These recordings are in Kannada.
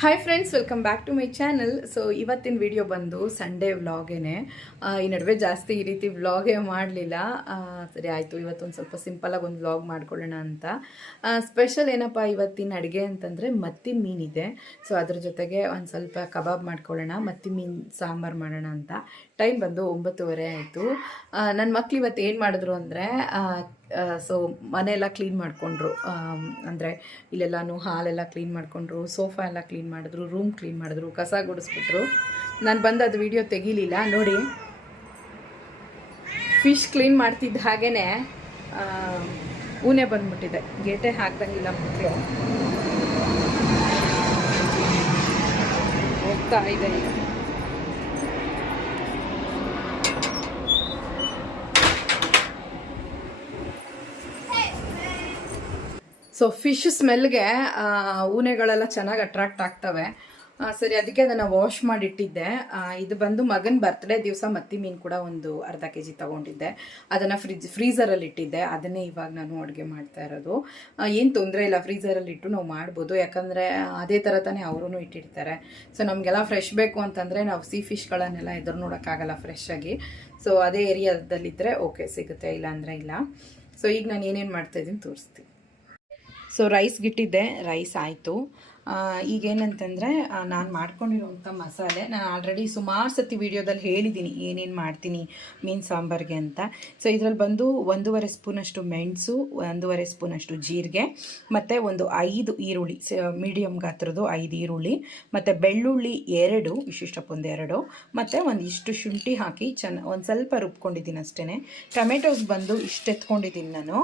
Hi friends welcome back to my channel so ಇವತ್ತಿನ ವಿಡಿಯೋ ಬಂದು ಸಂಡೇ ವ್ಲಾಗೇನೆ ಈ ನಡುವೆ ಜಾಸ್ತಿ ಈ ರೀತಿ ವ್ಲಾಗೇ ಮಾಡಲಿಲ್ಲ. ಸರಿ ಆಯಿತು, ಇವತ್ತೊಂದು ಸ್ವಲ್ಪ ಸಿಂಪಲಾಗಿ ಒಂದು ವ್ಲಾಗ್ ಮಾಡ್ಕೊಳ್ಳೋಣ ಅಂತ. ಸ್ಪೆಷಲ್ ಏನಪ್ಪ ಇವತ್ತಿನ ಅಡುಗೆ ಅಂತಂದರೆ ಮತ್ತಿ ಮೀನಿದೆ. ಸೊ ಅದ್ರ ಜೊತೆಗೆ ಒಂದು ಸ್ವಲ್ಪ ಕಬಾಬ್ ಮಾಡ್ಕೊಳ್ಳೋಣ, ಮತ್ತಿ ಮೀನು ಸಾಂಬಾರು ಮಾಡೋಣ ಅಂತ. ಟೈಮ್ ಬಂದು ಒಂಬತ್ತುವರೆ ಆಯಿತು. ನನ್ನ ಮಕ್ಳು ಇವತ್ತು ಏನು ಮಾಡಿದ್ರು ಅಂದರೆ ಸೊ ಮನೆಯೆಲ್ಲ ಕ್ಲೀನ್ ಮಾಡಿಕೊಂಡ್ರು. ಅಂದರೆ ಇಲ್ಲೆಲ್ಲನೂ ಹಾಲೆಲ್ಲ ಕ್ಲೀನ್ ಮಾಡಿಕೊಂಡ್ರು ಸೋಫಾ ಎಲ್ಲ ಕ್ಲೀನ್ ಮಾಡಿದ್ರು ರೂಮ್ ಕ್ಲೀನ್ ಮಾಡಿದ್ರು, ಕಸ ಗುಡಿಸ್ಬಿಟ್ರು. ನಾನು ಬಂದು ಅದು ವಿಡಿಯೋ ತೆಗಿಲಿಲ್ಲ, ನೋಡಿ. ಫಿಶ್ ಕ್ಲೀನ್ ಮಾಡ್ತಿದ್ದ ಹಾಗೇ ಊನೆ ಬಂದ್ಬಿಟ್ಟಿದೆ. ಗೇಟೆ ಹಾಕ್ದಂಗಿಲ್ಲ ಮಕ್ಕಳು ಹೋಗ್ತಾ ಇದೆ ಈಗ ಸೊ ಫಿಶ್ ಸ್ಮೆಲ್ಗೆ ಊನೆಗಳೆಲ್ಲ ಚೆನ್ನಾಗಿ ಅಟ್ರಾಕ್ಟ್ ಆಗ್ತವೆ. ಸರಿ, ಅದಕ್ಕೆ ಅದನ್ನು ವಾಶ್ ಮಾಡಿಟ್ಟಿದ್ದೆ. ಇಟ್ಟಿದ್ದೆ ಇದು ಬಂದು ಮಗನ ಬರ್ತ್ಡೇ ದಿವಸ ಮತ್ತಿ ಮೀನು ಕೂಡ ಒಂದು ಅರ್ಧ ಕೆ ಜಿ ತೊಗೊಂಡಿದ್ದೆ. ಅದನ್ನು ಫ್ರಿಜ್ ಫ್ರೀಝರಲ್ಲಿ ಇಟ್ಟಿದ್ದೆ. ಅದನ್ನೇ ಇವಾಗ ನಾನು ಅಡುಗೆ ಮಾಡ್ತಾ ಇರೋದು. ಏನು ತೊಂದರೆ ಇಲ್ಲ ಫ್ರೀಝರಲ್ಲಿ ಇಟ್ಟು ನಾವು ಮಾಡ್ಬೋದು. ಯಾಕಂದರೆ ಅದೇ ಥರ ತಾನೇ ಅವರೂ ಇಟ್ಟಿರ್ತಾರೆ. ಸೊ ನಮಗೆಲ್ಲ ಫ್ರೆಶ್ ಬೇಕು ಅಂತಂದರೆ ನಾವು ಸೀ ಫಿಶ್ಗಳನ್ನೆಲ್ಲ ಎದುರು ನೋಡೋಕ್ಕಾಗಲ್ಲ ಫ್ರೆಶ್ ಆಗಿ. ಸೊ ಅದೇ ಏರಿಯಾದಲ್ಲಿದ್ದರೆ ಓಕೆ ಸಿಗುತ್ತೆ ಇಲ್ಲ ಅಂದರೆ ಇಲ್ಲ. ಸೊ ಈಗ ನಾನು ಏನೇನು ಮಾಡ್ತಾಯಿದ್ದೀನಿ ತೋರಿಸ್ತೀನಿ. ಸೊ ರೈಸ್ಗಿಟ್ಟಿದ್ದೆ ರೈಸ್ ಆಯಿತು. ಈಗೇನಂತಂದರೆ ನಾನು ಮಾಡ್ಕೊಂಡಿರೋಂಥ ಮಸಾಲೆ. ನಾನು ಆಲ್ರೆಡಿ ಸುಮಾರು ಸತಿ ವೀಡಿಯೋದಲ್ಲಿ ಹೇಳಿದ್ದೀನಿ ಏನೇನು ಮಾಡ್ತೀನಿ, ಮೀನು ಸಾಂಬಾರಿಗೆ ಅಂತ. ಸೊ ಇದರಲ್ಲಿ ಬಂದು ಒಂದೂವರೆ ಸ್ಪೂನಷ್ಟು ಮೆಣಸು, ಒಂದೂವರೆ ಸ್ಪೂನಷ್ಟು ಜೀರಿಗೆ, ಮತ್ತು ಒಂದು ಐದು ಈರುಳ್ಳಿ ಮೀಡಿಯಮ್ ಗಾತ್ರದ್ದು ಐದು ಈರುಳ್ಳಿ, ಮತ್ತು ಬೆಳ್ಳುಳ್ಳಿ ಎರಡು ವಿಶಿಷ್ಟಪ್ಪೊಂದು ಎರಡು, ಮತ್ತು ಒಂದಿಷ್ಟು ಶುಂಠಿ ಹಾಕಿ ಚೆನ್ನ ಒಂದು ಸ್ವಲ್ಪ ರುಬ್ಕೊಂಡಿದ್ದೀನಿ ಅಷ್ಟೇ ಟೊಮೆಟೊಸ್ ಬಂದು ಇಷ್ಟು ಎತ್ಕೊಂಡಿದ್ದೀನಿ ನಾನು.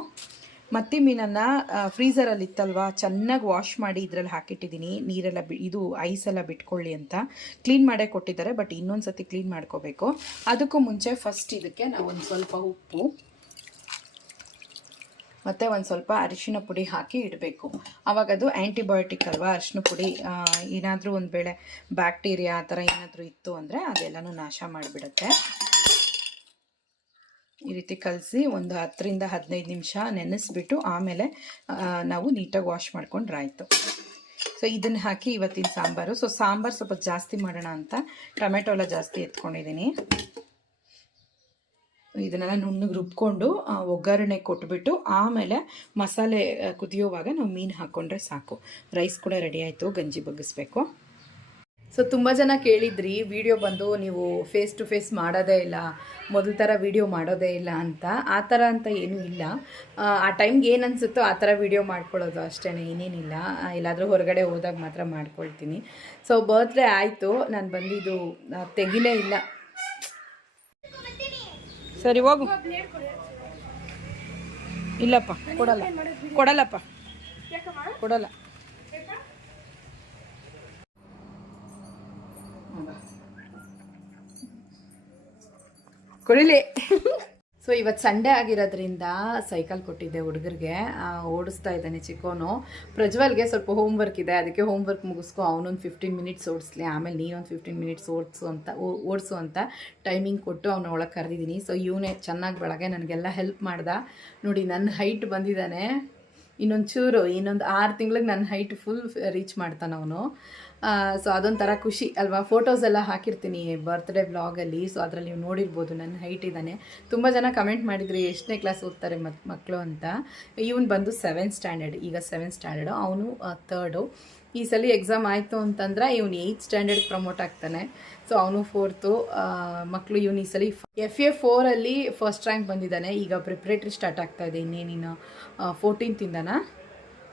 ಮತ್ತಿ ಮೀನನ್ನು ಫ್ರೀಸರಲ್ಲಿ ಇತ್ತಲ್ವಾ? ಚೆನ್ನಾಗಿ ವಾಶ್ ಮಾಡಿ ಇದರಲ್ಲಿ ಹಾಕಿಟ್ಟಿದ್ದೀನಿ. ನೀರೆಲ್ಲ ಬಿ, ಇದು ಐಸ್ ಎಲ್ಲ ಬಿಟ್ಕೊಳ್ಳಿ ಅಂತ ಕ್ಲೀನ್ ಮಾಡೇ ಕೊಟ್ಟಿದ್ದಾರೆ ಬಟ್ ಇನ್ನೊಂದು ಸತಿ ಕ್ಲೀನ್ ಮಾಡ್ಕೋಬೇಕು. ಅದಕ್ಕೂ ಮುಂಚೆ ಫಸ್ಟ್ ಇದಕ್ಕೆ ನಾವು ಒಂದು ಸ್ವಲ್ಪ ಉಪ್ಪು, ಮತ್ತು ಒಂದು ಸ್ವಲ್ಪ ಅರಿಶಿನ ಪುಡಿ ಹಾಕಿ ಇಡಬೇಕು. ಆವಾಗ ಅದು ಆ್ಯಂಟಿಬಯೋಟಿಕ್ ಅಲ್ವಾ, ಅರಿಶಿನ ಪುಡಿ ಏನಾದರೂ ಒಂದು ವೇಳೆ ಬ್ಯಾಕ್ಟೀರಿಯಾ ಆ ಥರ ಏನಾದರೂ ಇತ್ತು ಅಂದರೆ ಅದೆಲ್ಲನೂ ನಾಶ ಮಾಡಿಬಿಡುತ್ತೆ. ಈ ರೀತಿ ಕಲಸಿ ಒಂದು ಹತ್ತರಿಂದ ಹದಿನೈದು ನಿಮಿಷ ನೆನೆಸ್ಬಿಟ್ಟು ಆಮೇಲೆ ನಾವು ನೀಟಾಗಿ ವಾಶ್ ಮಾಡ್ಕೊಂಡ್ರೆ ಆಯಿತು. ಸೊ ಇದನ್ನು ಹಾಕಿ ಇವತ್ತಿನ ಸಾಂಬಾರು. ಸೊ ಸಾಂಬಾರು ಸ್ವಲ್ಪ ಜಾಸ್ತಿ ಮಾಡೋಣ ಅಂತ ಟೊಮೆಟೊ ಎಲ್ಲ ಜಾಸ್ತಿ ಎತ್ಕೊಂಡಿದ್ದೀನಿ. ಇದನ್ನೆಲ್ಲ ನುಣ್ಣಗೆ ರುಬ್ಕೊಂಡು ಒಗ್ಗರಣೆ ಕೊಟ್ಬಿಟ್ಟು ಆಮೇಲೆ ಮಸಾಲೆ ಕುದಿಯೋವಾಗ ನಾವು ಮೀನು ಹಾಕ್ಕೊಂಡ್ರೆ ಸಾಕು. ರೈಸ್ ಕೂಡ ರೆಡಿ ಆಯಿತು, ಗಂಜಿ ಬಗ್ಗಿಸ್ಬೇಕು. ಸೊ ತುಂಬ ಜನ ಕೇಳಿದ್ರಿ ವಿಡಿಯೋ ಬಂದು ನೀವು ಫೇಸ್ ಟು ಫೇಸ್ ಮಾಡೋದೇ ಇಲ್ಲ ಮೊದಲ ಥರ ವಿಡಿಯೋ ಮಾಡೋದೇ ಇಲ್ಲ ಅಂತ. ಆ ಥರ ಅಂತ ಏನೂ ಇಲ್ಲ. ಆ, ಟೈಮ್ಗೆ ಏನು ಅನಿಸುತ್ತೋ ಆ ಥರ ವಿಡಿಯೋ ಮಾಡ್ಕೊಳ್ಳೋದು ಅಷ್ಟೇ ಏನೇನಿಲ್ಲ. ಎಲ್ಲಾದರೂ ಹೊರಗಡೆ ಹೋದಾಗ ಮಾತ್ರ ಮಾಡ್ಕೊಳ್ತೀನಿ. ಸೊ ಬರ್ತ್ಡೇ ಆಯಿತು ನಾನು ಬಂದಿದ್ದು ತೆಗಿಲೇ ಇಲ್ಲ. ಸರಿ ಹೋಗು. ಇಲ್ಲಪ್ಪ ಕೊಡಲ್ಲ. ಕೊಡಲ್ಲಪ್ಪ. ಕೊಡಲ್ಲ. ಕೊಡಿಲಿ. ಸೊ ಇವತ್ತು ಸಂಡೇ ಆಗಿರೋದ್ರಿಂದ ಸೈಕಲ್ ಕೊಟ್ಟಿದ್ದೆ ಹುಡುಗರಿಗೆ. ಓಡಿಸ್ತಾ ಇದ್ದಾನೆ ಚಿಕ್ಕೋನು. ಪ್ರಜ್ವಲ್ಗೆ ಸ್ವಲ್ಪ ಹೋಮ್ವರ್ಕ್ ಇದೆ. ಅದಕ್ಕೆ ಹೋಮ್ವರ್ಕ್ ಮುಗಿಸ್ಕೊ, ಅವನೊಂದು ಫಿಫ್ಟೀನ್ ಮಿನಿಟ್ಸ್ ಓಡಿಸ್ಲಿ. ಆಮೇಲೆ ನೀನೊಂದು ಫಿಫ್ಟೀನ್ ಮಿನಿಟ್ಸ್ ಓಡಿಸು ಅಂತ ಓಡಿಸು ಅಂತ ಟೈಮಿಂಗ್ ಕೊಟ್ಟು ಅವನ ಒಳಗೆ ಕರೆದಿದ್ದೀನಿ. ಸೊ ಇವನೇ ಚೆನ್ನಾಗಿ ಬೆಳಗ್ಗೆ ನನಗೆಲ್ಲ ಹೆಲ್ಪ್ ಮಾಡ್ದ. ನೋಡಿ ನನ್ನ ಹೈಟ್ ಬಂದಿದ್ದಾನೆ. ಇನ್ನೊಂದು ಚೂರು, ಇನ್ನೊಂದು ಆರು ತಿಂಗ್ಳಿಗೆ ನನ್ನ ಹೈಟ್ ಫುಲ್ ರೀಚ್ ಮಾಡ್ತಾನೆ ಅವನು. ಸೊ ಅದೊಂಥರ ಖುಷಿ ಅಲ್ವಾ? ಫೋಟೋಸ್ ಎಲ್ಲ ಹಾಕಿರ್ತೀನಿ ಬರ್ತ್ಡೇ ವ್ಲಾಗಲ್ಲಿ ಸೊ ಅದರಲ್ಲಿ ನೀವು ನೋಡಿರ್ಬೋದು ನನ್ನ ಹೈಟ್ ಇದ್ದಾನೆ ತುಂಬ ಜನ ಕಮೆಂಟ್ ಮಾಡಿದ್ರಿ, ಎಷ್ಟನೇ ಕ್ಲಾಸ್ ಓದ್ತಾರೆ ಮಕ್ ಮಕ್ಕಳು ಅಂತ. ಇವನು ಬಂದು ಸೆವೆಂತ್ ಸ್ಟ್ಯಾಂಡರ್ಡ್ ಈಗ ಸೆವೆಂತ್ ಸ್ಟ್ಯಾಂಡರ್ಡು ಅವನು ತರ್ಡು ಈ ಸಲ ಎಕ್ಸಾಮ್ ಆಯಿತು ಅಂತಂದ್ರೆ ಇವನು ಏಯ್ತ್ ಸ್ಟ್ಯಾಂಡರ್ಡ್ ಪ್ರಮೋಟ್ ಆಗ್ತಾನೆ. ಸೊ ಅವನು ಫೋರ್ತು ಮಕ್ಕಳು ಇವನು ಈ ಸಲ ಎಫ್ ಎ ಫೋರಲ್ಲಿ ಫಸ್ಟ್ ರ್ಯಾಂಕ್ ಬಂದಿದ್ದಾನೆ. ಈಗ ಪ್ರಿಪ್ರೇಟ್ರಿ ಸ್ಟಾರ್ಟ್ ಆಗ್ತಾ ಇದೆ ಇನ್ನೇನಿನ ಫೋರ್ಟೀನ್ತಿಂದನಾ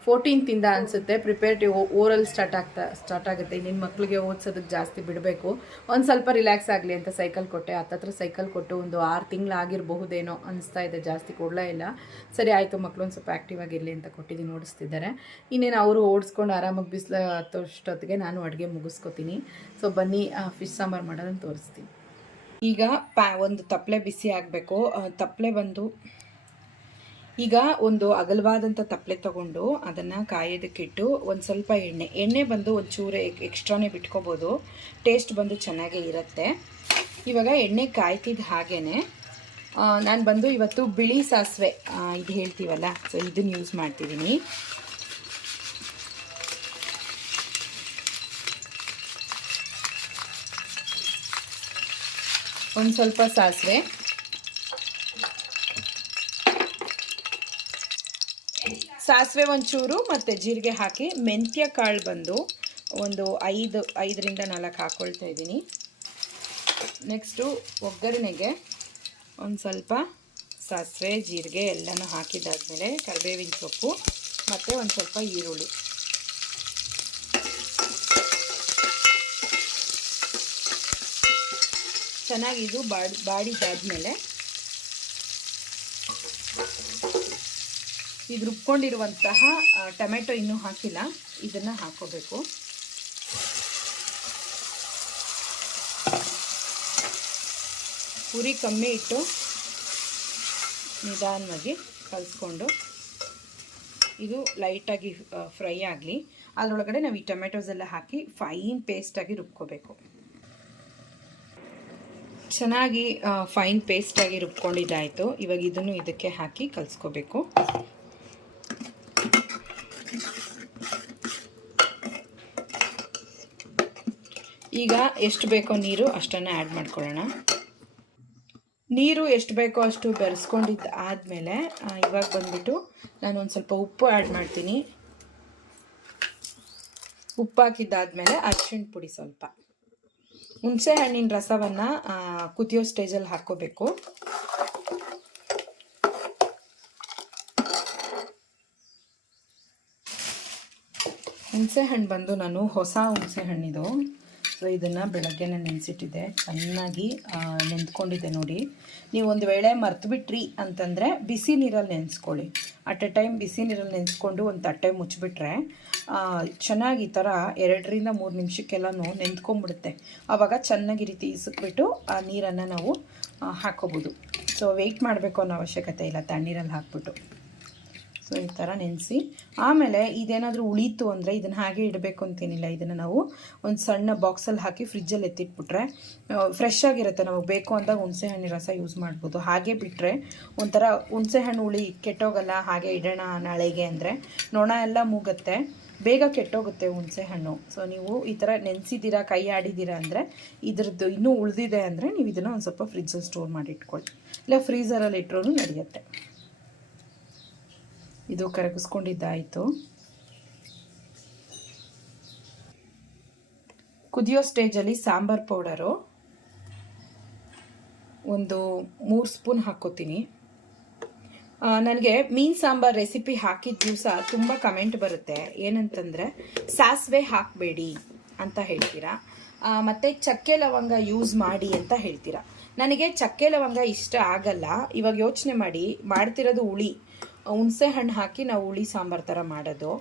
ಫೋರ್ಟೀನ್ತಿಂದ ಅನಿಸುತ್ತೆ. ಪ್ರಿಪೇರ್ಟಿವ್ ಓರಲ್ ಸ್ಟಾರ್ಟ್ ಆಗ್ತಾ, ಸ್ಟಾರ್ಟ್ ಆಗುತ್ತೆ. ನಿನ್ನ ಮಕ್ಕಳಿಗೆ ಓದಿಸೋದಕ್ಕೆ ಜಾಸ್ತಿ ಬಿಡಬೇಕು. ಒಂದು ಸ್ವಲ್ಪ ರಿಲ್ಯಾಕ್ಸ್ ಆಗಲಿ ಅಂತ ಸೈಕಲ್ ಕೊಟ್ಟೆ. ಹತ್ತತ್ರ ಸೈಕಲ್ ಕೊಟ್ಟು ಒಂದು ಆರು ತಿಂಗಳಾಗಿರಬಹುದೇನೋ ಅನಿಸ್ತಾ ಇದೆ. ಜಾಸ್ತಿ ಕೊಡಲೇ ಇಲ್ಲ. ಸರಿ, ಆಯಿತು ಮಕ್ಕಳು ಒಂದು ಸ್ವಲ್ಪ ಆ್ಯಕ್ಟಿವ್ ಆಗಿರಲಿ ಅಂತ ಕೊಟ್ಟಿದ್ದೀನಿ, ಓಡಿಸ್ತಿದ್ದಾರೆ. ಇನ್ನೇನು ಅವರು ಓಡಿಸ್ಕೊಂಡು ಆರಾಮಾಗಿ ಬಿಸಿಲು ಹತ್ತೋಷ್ಟೊತ್ತಿಗೆ ನಾನು ಅಡುಗೆ ಮುಗಿಸ್ಕೊತೀನಿ. ಸೊ ಬನ್ನಿ ಫಿಶ್ ಸಾಂಬಾರು ಮಾಡೋದನ್ನು ತೋರಿಸ್ತೀನಿ. ಈಗ ಪ್ಯಾ ಒಂದು ತಪ್ಪಲೆ ಬಿಸಿ ಆಗಬೇಕು. ತಪ್ಪಲೆ ಬಂದು ಈಗ ಒಂದು ಅಗಲವಾದಂಥ ತಪ್ಪಲೆ ತಗೊಂಡು ಅದನ್ನು ಕಾಯೋದಕ್ಕಿಟ್ಟು ಒಂದು ಸ್ವಲ್ಪ ಎಣ್ಣೆ ಎಣ್ಣೆ ಬಂದು ಒಂದು ಚೂರು ಎಕ್ಸ್ಟ್ರಾನೇ ಬಿಟ್ಕೋಬೋದು. ಟೇಸ್ಟ್ ಬಂದು ಚೆನ್ನಾಗೇ ಇರುತ್ತೆ. ಇವಾಗ ಎಣ್ಣೆ ಕಾಯ್ತಿದ್ದ ಹಾಗೇ ನಾನು ಬಂದು ಇವತ್ತು ಬಿಳಿ ಸಾಸಿವೆ ಇದು ಹೇಳ್ತೀವಲ್ಲ, ಸೊ ಇದನ್ನು ಯೂಸ್ ಮಾಡ್ತಿದ್ದೀನಿ ಒಂದು ಸ್ವಲ್ಪ ಸಾಸಿವೆ. ಸಾಸಿವೆ ಒಂಚೂರು ಮತ್ತು ಜೀರಿಗೆ ಹಾಕಿ ಮೆಂತ್ಯ ಕಾಳು ಬಂದು ಒಂದು ಐದು, ಐದರಿಂದ ನಾಲ್ಕು ಹಾಕ್ಕೊಳ್ತಾ ಇದ್ದೀನಿ. ನೆಕ್ಸ್ಟು ಒಗ್ಗರಣೆಗೆ ಒಂದು ಸ್ವಲ್ಪ ಸಾಸಿವೆ, ಜೀರಿಗೆ ಎಲ್ಲನೂ ಹಾಕಿದ್ದಾದಮೇಲೆ ಕರಿಬೇವಿನ ಸೊಪ್ಪು ಮತ್ತು ಒಂದು ಸ್ವಲ್ಪ ಈರುಳ್ಳಿ. ಚೆನ್ನಾಗಿ ಇದು ಬಾಡಿ ಬಾಡಿದಾದ್ಮೇಲೆ ಇದು ರುಬ್ಕೊಂಡಿರುವಂತಹ ಟೊಮೆಟೊ ಇನ್ನೂ ಹಾಕಿಲ್ಲ. ಇದನ್ನು ಹಾಕೋಬೇಕು. ಪುರಿ ಕಮ್ಮಿ ಇಟ್ಟು ನಿಧಾನವಾಗಿ ಕಲಿಸ್ಕೊಂಡು, ಇದು ಲೈಟಾಗಿ ಫ್ರೈ ಆಗಲಿ. ಅದರೊಳಗಡೆ ನಾವು ಈ ಟೊಮೆಟೊಸ್ ಎಲ್ಲ ಹಾಕಿ ಫೈನ್ ಪೇಸ್ಟಾಗಿ ರುಬ್ಕೋಬೇಕು. ಚೆನ್ನಾಗಿ ಫೈನ್ ಪೇಸ್ಟಾಗಿ ರುಬ್ಕೊಂಡಿದ್ದಾಯಿತು. ಇವಾಗ ಇದನ್ನು ಇದಕ್ಕೆ ಹಾಕಿ ಕಲಿಸ್ಕೋಬೇಕು. ಈಗ ಎಷ್ಟು ಬೇಕೋ ನೀರು ಅಷ್ಟನ್ನು ಆ್ಯಡ್ ಮಾಡ್ಕೊಳ್ಳೋಣ. ನೀರು ಎಷ್ಟು ಬೇಕೋ ಅಷ್ಟು ಬೆರೆಸ್ಕೊಂಡಿದ್ದು ಆದಮೇಲೆ ಇವಾಗ ಬಂದ್ಬಿಟ್ಟು ನಾನು ಒಂದು ಸ್ವಲ್ಪ ಉಪ್ಪು ಆ್ಯಡ್ ಮಾಡ್ತೀನಿ. ಉಪ್ಪು ಹಾಕಿದ್ದಾದಮೇಲೆ ಅರಿಶಿಣ ಪುಡಿ ಸ್ವಲ್ಪ. ಹುಣಸೆ ಹಣ್ಣಿನ ರಸವನ್ನು ಕುದಿಯೋ ಸ್ಟೇಜಲ್ಲಿ ಹಾಕ್ಕೋಬೇಕು. ಹುಣಸೆ ಹಣ್ಣು ಬಂದು ನಾನು ಹೊಸ ಹುಣಸೆ ಹಣ್ಣಿದು. ಸೊ ಇದನ್ನು ಬೆಳಗ್ಗೆನೇ ನೆನೆಸಿಟ್ಟಿದ್ದೆ. ಚೆನ್ನಾಗಿ ನೆಂದ್ಕೊಂಡಿದೆ ನೋಡಿ. ನೀವು ಒಂದು ವೇಳೆ ಮರ್ತುಬಿಟ್ರಿ ಅಂತಂದರೆ ಬಿಸಿ ನೀರಲ್ಲಿ ನೆನೆಸ್ಕೊಳ್ಳಿ. ಅಟ್ ಎ ಟೈಮ್ ಬಿಸಿ ನೀರಲ್ಲಿ ನೆನೆಸ್ಕೊಂಡು ಒಂದು ತಟ್ಟೆ ಮುಚ್ಚಿಬಿಟ್ರೆ ಚೆನ್ನಾಗಿ ಈ ಥರ ಎರಡರಿಂದ ಮೂರು ನಿಮಿಷಕ್ಕೆಲ್ಲನೂ ನೆಂದ್ಕೊಂಡ್ಬಿಡುತ್ತೆ ಆವಾಗ ಚೆನ್ನಾಗಿ ರೀತಿ ಇಸುಕ್ಬಿಟ್ಟು ಆ ನೀರನ್ನು ನಾವು ಹಾಕೋಬೋದು. ಸೊ ವೆಯ್ಟ್ ಮಾಡಬೇಕು ಅನ್ನೋ ಅವಶ್ಯಕತೆ ಇಲ್ಲ, ತಣ್ಣೀರಲ್ಲಿ ಹಾಕ್ಬಿಟ್ಟು. ಸೊ, ಈ ಥರ ನೆನೆಸಿ. ಆಮೇಲೆ ಇದೇನಾದರೂ ಉಳೀತು ಅಂದರೆ ಇದನ್ನು ಹಾಗೆ ಇಡಬೇಕು ಅಂತೇನಿಲ್ಲ. ಇದನ್ನು ನಾವು ಒಂದು ಸಣ್ಣ ಬಾಕ್ಸಲ್ಲಿ ಹಾಕಿ ಫ್ರಿಜ್ಜಲ್ಲಿ ಎತ್ತಿಟ್ಬಿಟ್ರೆ ಫ್ರೆಶ್ ಆಗಿರುತ್ತೆ. ನಮಗೆ ಬೇಕು ಅಂದಾಗ ಹುಣಸೆ ಹಣ್ಣಿನ ರಸ ಯೂಸ್ ಮಾಡ್ಬೋದು. ಹಾಗೆ ಬಿಟ್ಟರೆ ಒಂಥರ ಹುಣಸೆ ಹಣ್ಣು ಉಳಿ ಕೆಟ್ಟೋಗಲ್ಲ, ಹಾಗೆ ಇಡೋಣ ನಾಳೆಗೆ ಅಂದರೆ ನೊಣ ಎಲ್ಲ ಮೂಗುತ್ತೆ. ಬೇಗ ಕೆಟ್ಟೋಗುತ್ತೆ ಹುಣಸೆ ಹಣ್ಣು. ಸೊ ನೀವು ಈ ಥರ ನೆನೆಸಿದ್ದೀರಾ, ಕೈ ಆಡಿದ್ದೀರಾ ಅಂದರೆ ಇದ್ರದ್ದು ಇನ್ನೂ ಉಳಿದಿದೆ ಅಂದರೆ ನೀವು ಇದನ್ನು ಒಂದು ಸ್ವಲ್ಪ ಫ್ರಿಜ್ಜಲ್ಲಿ ಸ್ಟೋರ್ ಮಾಡಿ ಇಟ್ಕೊಳ್ಳಿ. ಇಲ್ಲ ಫ್ರೀಸರಲ್ಲಿ ಇಟ್ಟರೂ ನಡೆಯುತ್ತೆ. ಇದು ಕರಗಿಸ್ಕೊಂಡಿದ್ದಾಯಿತು. ಕುದಿಯೋ ಸ್ಟೇಜಲ್ಲಿ ಸಾಂಬಾರ್ ಪೌಡರು. ಒಂದು ಮೂರು ಸ್ಪೂನ್ ಹಾಕ್ಕೋತೀನಿ. ನನಗೆ ಮೀನು ಸಾಂಬಾರ್ ರೆಸಿಪಿ ಹಾಕಿದ ದಿವಸ ತುಂಬ ಕಮೆಂಟ್ ಬರುತ್ತೆ. ಏನಂತಂದರೆ, ಸಾಸಿವೆ ಹಾಕಬೇಡಿ ಅಂತ ಹೇಳ್ತೀರಾ? ಮತ್ತು ಚಕ್ಕೆ ಲವಂಗ ಯೂಸ್ ಮಾಡಿ ಅಂತ ಹೇಳ್ತೀರಾ? ನನಗೆ ಚಕ್ಕೆ ಲವಂಗ ಇಷ್ಟ ಆಗಲ್ಲ. ಇವಾಗ ಯೋಚನೆ ಮಾಡಿ, ಮಾಡ್ತಿರೋದು ಹುಳಿ. ಹುಣಸೆ ಹಣ್ಣು ಹಾಕಿ ನಾವು ಹುಳಿ, ಸಾಂಬಾರು ಥರ ಮಾಡೋದು.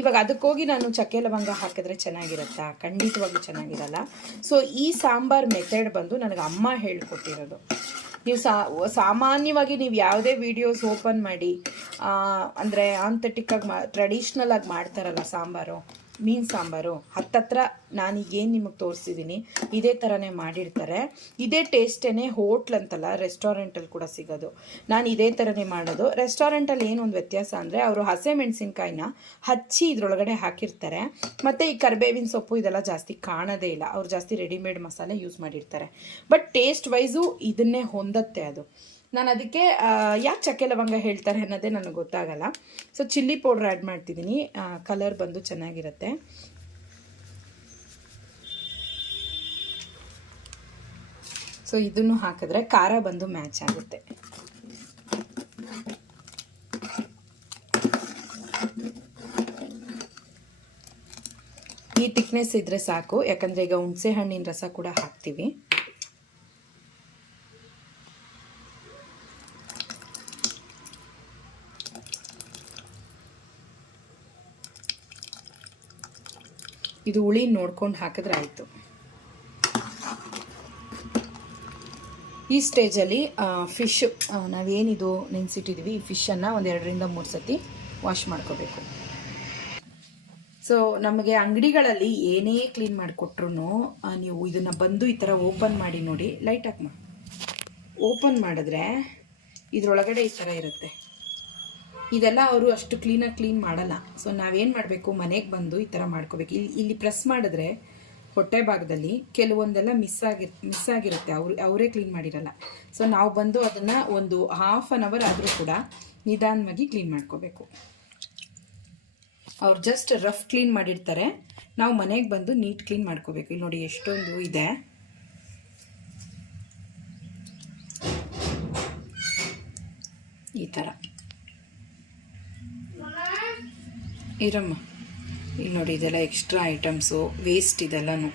ಇವಾಗ ಅದಕ್ಕೋಗಿ ನಾನು ಚಕ್ಕೆ ಲವಂಗ ಹಾಕಿದ್ರೆ ಚೆನ್ನಾಗಿರುತ್ತಾ? ಖಂಡಿತವಾಗ್ಲೂ ಚೆನ್ನಾಗಿರಲ್ಲ. ಸೊ ಈ ಸಾಂಬಾರ್ ಮೆಥಡ್ ಬಂದು ನನಗೆ ಅಮ್ಮ ಹೇಳ್ಕೊಟ್ಟಿರೋದು. ನೀವು ಸಾಮಾನ್ಯವಾಗಿ ನೀವು ಯಾವುದೇ ವೀಡಿಯೋಸ್ ಓಪನ್ ಮಾಡಿ ಅಂದರೆ ಆಂಥೆಟಿಕ್ಕಾಗಿ ಮಾ ಟ್ರೆಡಿಷ್ನಲ್ ಆಗಿ ಮಾಡ್ತಾರಲ್ಲ ಸಾಂಬಾರು ಮೀನು ಸಾಂಬಾರು. ಹತ್ತತ್ರ ನಾನು ಏನು ನಿಮಗೆ ತೋರಿಸಿದ್ದೀನಿ ಇದೇ ಥರನೇ ಮಾಡಿರ್ತಾರೆ. ಇದೇ ಟೇಸ್ಟೇ ಹೋಟ್ಲ್ ಅಂತಲ್ಲ ರೆಸ್ಟೋರೆಂಟಲ್ಲಿ ಕೂಡ ಸಿಗೋದು. ನಾನು ಇದೇ ಥರನೇ ಮಾಡೋದು. ರೆಸ್ಟೋರೆಂಟಲ್ಲಿ ಏನು ಒಂದು ವ್ಯತ್ಯಾಸ ಅಂದರೆ, ಅವರು ಹಸೆ ಮೆಣಸಿನ್ಕಾಯಿನ ಹಚ್ಚಿ ಇದರೊಳಗಡೆ ಹಾಕಿರ್ತಾರೆ. ಮತ್ತು ಈ ಕರಿಬೇವಿನ ಸೊಪ್ಪು ಇದೆಲ್ಲ ಜಾಸ್ತಿ ಕಾಣೋದೇ ಇಲ್ಲ. ಅವ್ರು ಜಾಸ್ತಿ ರೆಡಿಮೇಡ್ ಮಸಾಲೆ ಯೂಸ್ ಮಾಡಿರ್ತಾರೆ. ಬಟ್ ಟೇಸ್ಟ್ ವೈಸು ಇದನ್ನೇ ಹೊಂದತ್ತೆ ಅದು. ನಾನು ಅದಕ್ಕೆ ಯಾಕೆ ಚಕ್ಕೆ ಲವಂಗ ಹೇಳ್ತಾರೆ ಅನ್ನೋದೇ ನನಗೆ ಗೊತ್ತಾಗಲ್ಲ. ಸೊ ಚಿಲ್ಲಿ ಪೌಡ್ರ್ ಆ್ಯಡ್ ಮಾಡ್ತಿದ್ದೀನಿ ಕಲರ್ ಬಂದು ಚೆನ್ನಾಗಿರುತ್ತೆ. ಸೊ ಇದನ್ನು ಹಾಕಿದ್ರೆ ಖಾರ ಬಂದು ಮ್ಯಾಚ್ ಆಗುತ್ತೆ. ಈ ತಿಕ್ನೆಸ್ ಇದ್ರೆ ಸಾಕು. ಯಾಕಂದರೆ ಈಗ ಹುಣಸೆ ಹಣ್ಣಿನ ರಸ ಕೂಡ ಹಾಕ್ತೀವಿ. ಇದು ಹುಳಿ ನೋಡ್ಕೊಂಡು ಹಾಕಿದ್ರೆ ಆಯಿತು. ಈ ಸ್ಟೇಜಲ್ಲಿ ಫಿಶ್ ನಾವೇನಿದು ನೆನೆಸಿಟ್ಟಿದ್ದೀವಿ ಈ ಫಿಶನ್ನು ಒಂದು ಎರಡರಿಂದ ಮೂರು ಸತಿ ವಾಶ್ ಮಾಡ್ಕೋಬೇಕು. ಸೊ ನಮಗೆ ಅಂಗಡಿಗಳಲ್ಲಿ ಏನೇ ಕ್ಲೀನ್ ಮಾಡಿಕೊಟ್ರು ನೀವು ಇದನ್ನು ಬಂದು ಈ ಥರ ಓಪನ್ ಮಾಡಿ ನೋಡಿ ಲೈಟಾಗಿ ಹಾಕ್ಮ ಓಪನ್ ಮಾಡಿದ್ರೆ ಇದರೊಳಗಡೆ ಈ ಥರ ಇರುತ್ತೆ. ಇದೆಲ್ಲ ಅವರು ಅಷ್ಟು ಕ್ಲೀನಾಗಿ ಕ್ಲೀನ್ ಮಾಡಲ್ಲ. ಸೊ ನಾವೇನು ಮಾಡಬೇಕು? ಮನೆಗೆ ಬಂದು ಈ ಥರ ಮಾಡ್ಕೋಬೇಕು. ಇಲ್ಲಿ ಇಲ್ಲಿ ಪ್ರೆಸ್ ಮಾಡಿದ್ರೆ ಹೊಟ್ಟೆ ಭಾಗದಲ್ಲಿ ಕೆಲವೊಂದೆಲ್ಲ ಮಿಸ್ ಆಗಿ ಮಿಸ್ ಆಗಿರುತ್ತೆ. ಅವ್ರು, ಅವರೇ ಕ್ಲೀನ್ ಮಾಡಿರಲ್ಲ. ಸೊ ನಾವು ಬಂದು ಅದನ್ನು ಒಂದು ಹಾಫ್ ಆನ್ ಅವರ್ ಆದರೂ ಕೂಡ ನಿಧಾನವಾಗಿ ಕ್ಲೀನ್ ಮಾಡ್ಕೋಬೇಕು. ಅವ್ರು ಜಸ್ಟ್ ರಫ್ ಕ್ಲೀನ್ ಮಾಡಿರ್ತಾರೆ. ನಾವು ಮನೆಗೆ ಬಂದು ನೀಟ್ ಕ್ಲೀನ್ ಮಾಡ್ಕೋಬೇಕು. ಇಲ್ಲಿ ನೋಡಿ ಎಷ್ಟೊಂದು ಇದೆ. ಈ ಥರ ಇರಮ್ಮ. ಇಲ್ಲಿ ನೋಡಿ, ಇದೆಲ್ಲ ಎಕ್ಸ್ಟ್ರಾ ಐಟಮ್ಸು ವೇಸ್ಟ್ ಇದೆಲ್ಲನೂ.